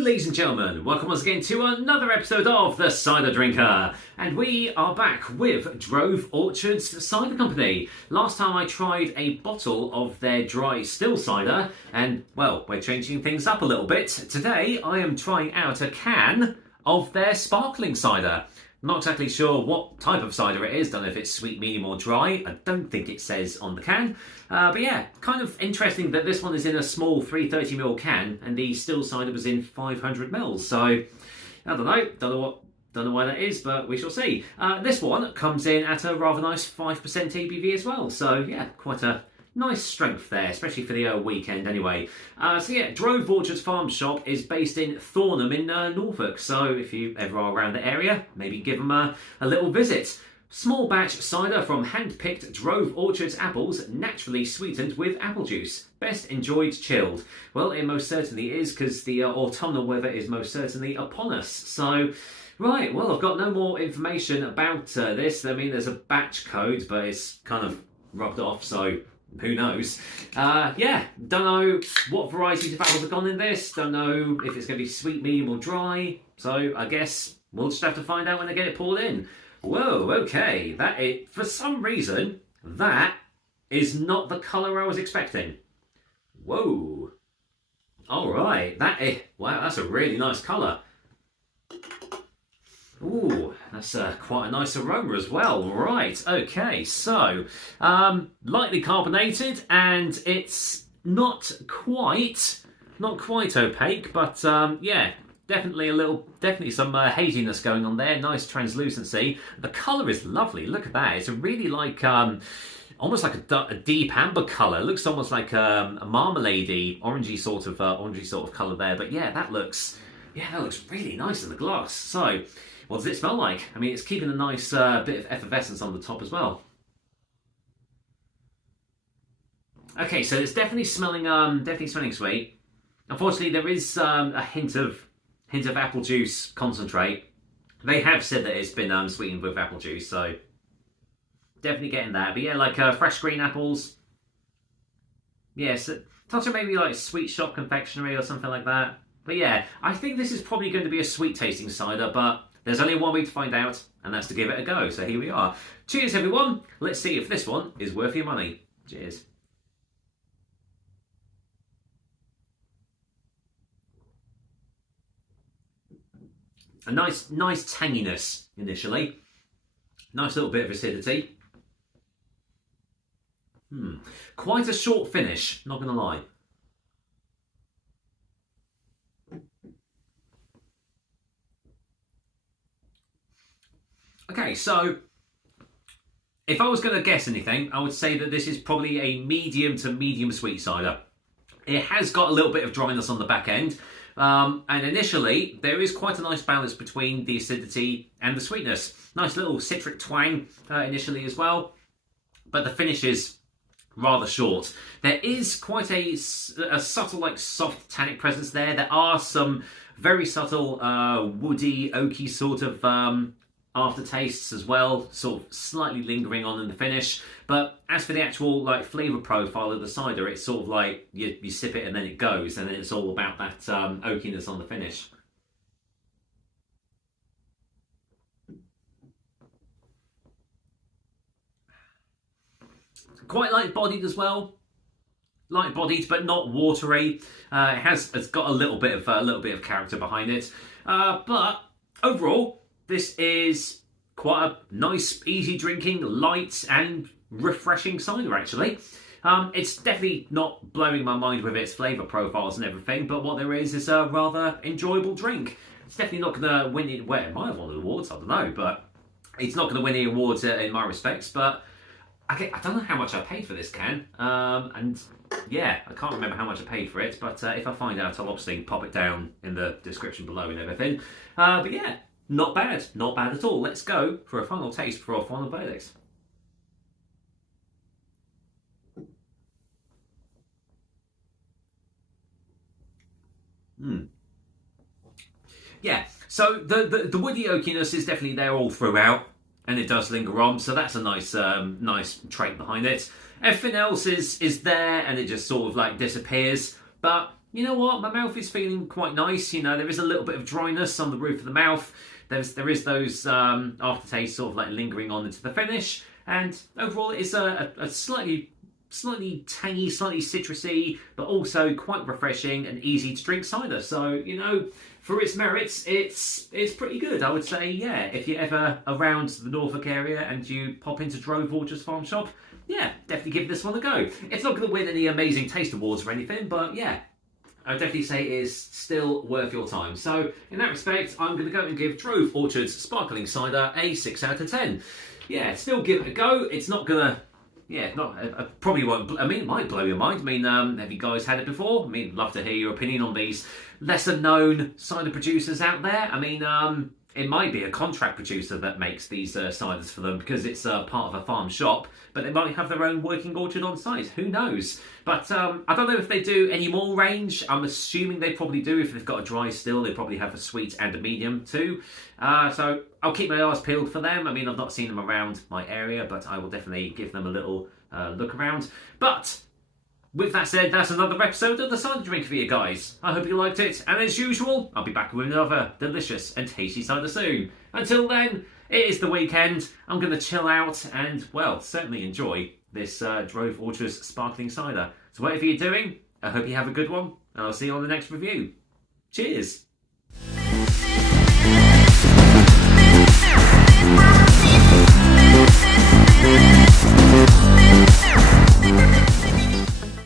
ladies and gentlemen, welcome once again to another episode of The Cider Drinker. And we are back with Drove Orchards Cider Company. Last time I tried a bottle of their dry still cider, and well, we're changing things up a little bit. Today I am trying out a can of their sparkling cider. Not exactly sure what type of cider it is, don't know if it's sweet, medium or dry. I don't think it says on the can. But yeah, kind of interesting that this one is in a small 330ml can and the still cider was in 500ml. So, I don't know why that is, but we shall see. This one comes in at a rather nice 5% ABV as well. So yeah, quite a nice strength there, especially for the weekend anyway. So yeah, Drove Orchards Farm Shop is based in Thornham in Norfolk. So if you ever are around the area, maybe give them a little visit. Small batch cider from hand-picked Drove Orchards apples, naturally sweetened with apple juice. Best enjoyed chilled. Well, it most certainly is, because the autumnal weather is most certainly upon us. So, right, well, I've got no more information about this. I mean, there's a batch code, but it's kind of rubbed off, so who knows? Yeah, don't know what varieties of apples have gone in this. Don't know if it's going to be sweet, medium or dry. So I guess we'll just have to find out when they get it poured in. Whoa, okay. For some reason, that is not the colour I was expecting. Whoa. Alright, wow, that's a really nice colour. Ooh, that's quite a nice aroma as well. Right, okay, so lightly carbonated, and it's not quite opaque, but yeah, definitely some haziness going on there. Nice translucency. The colour is lovely. Look at that. It's a really like almost like a deep amber colour. It looks almost like a marmalade-y, orangey sort of colour there. But yeah, that looks really nice in the glass. So, what does it smell like? I mean, it's keeping a nice bit of effervescence on the top as well. Okay, so it's definitely smelling sweet. Unfortunately, there is a hint of apple juice concentrate. They have said that it's been sweetened with apple juice, so definitely getting that. But yeah, like fresh green apples. Yes, yeah, touch of maybe like sweet shop confectionery or something like that. But yeah, I think this is probably going to be a sweet tasting cider, but there's only one way to find out, and that's to give it a go. So here we are. Cheers, everyone. Let's see if this one is worth your money. Cheers. A nice tanginess initially. Nice little bit of acidity. Quite a short finish, not going to lie. Okay, so if I was going to guess anything, I would say that this is probably a medium to medium sweet cider. It has got a little bit of dryness on the back end. And initially, there is quite a nice balance between the acidity and the sweetness. Nice little citric twang initially as well. But the finish is rather short. There is quite a subtle, like, soft tannic presence there. There are some very subtle woody, oaky sort of aftertastes as well, sort of slightly lingering on in the finish. But as for the actual like flavour profile of the cider, it's sort of like you sip it and then it goes, and then it's all about that oakiness on the finish. Quite light-bodied as well. Light-bodied, but not watery. It's got a little bit of character behind it. But overall, this is quite a nice, easy drinking, light and refreshing cider, actually. It's definitely not blowing my mind with its flavour profiles and everything, but what there is a rather enjoyable drink. It's definitely not going to win it. Well, it might have won the awards, I don't know, but it's not going to win any awards in my respects. But I don't know how much I paid for this can, and yeah, I can't remember how much I paid for it, but if I find out, I'll obviously pop it down in the description below and everything. But yeah, not bad at all. Let's go for a final taste for our final verdict. Yeah, so the woody oakiness is definitely there all throughout, and it does linger on, so that's a nice trait behind it. Everything else is there, and it just sort of like disappears, but you know what, my mouth is feeling quite nice. You know, there is a little bit of dryness on the roof of the mouth. There is those aftertaste sort of like lingering on into the finish, and overall it's a slightly tangy, slightly citrusy, but also quite refreshing and easy to drink cider. So, you know, for its merits, it's pretty good, I would say. Yeah, if you're ever around the Norfolk area and you pop into Drove Orchards Farm Shop, yeah, definitely give this one a go. It's not going to win any amazing taste awards or anything, but yeah, I would definitely say it is still worth your time. So, in that respect, I'm going to go and give Drove Orchards Sparkling Cider a 6 out of 10. Yeah, still give it a go. It's not going to... Yeah, probably won't... I mean, it might blow your mind. I mean, have you guys had it before? I mean, love to hear your opinion on these lesser-known cider producers out there. I mean, it might be a contract producer that makes these ciders for them because it's part of a farm shop, but they might have their own working orchard on site. Who knows? But I don't know if they do any more range. I'm assuming they probably do. If they've got a dry still, they probably have a sweet and a medium too. So I'll keep my eyes peeled for them. I mean, I've not seen them around my area, but I will definitely give them a little look around. But with that said, that's another episode of the Cider Drink for you guys. I hope you liked it, and as usual, I'll be back with another delicious and tasty cider soon. Until then, it is the weekend. I'm going to chill out and, well, certainly enjoy this Drove Orchards Sparkling Cider. So whatever you're doing, I hope you have a good one, and I'll see you on the next review. Cheers!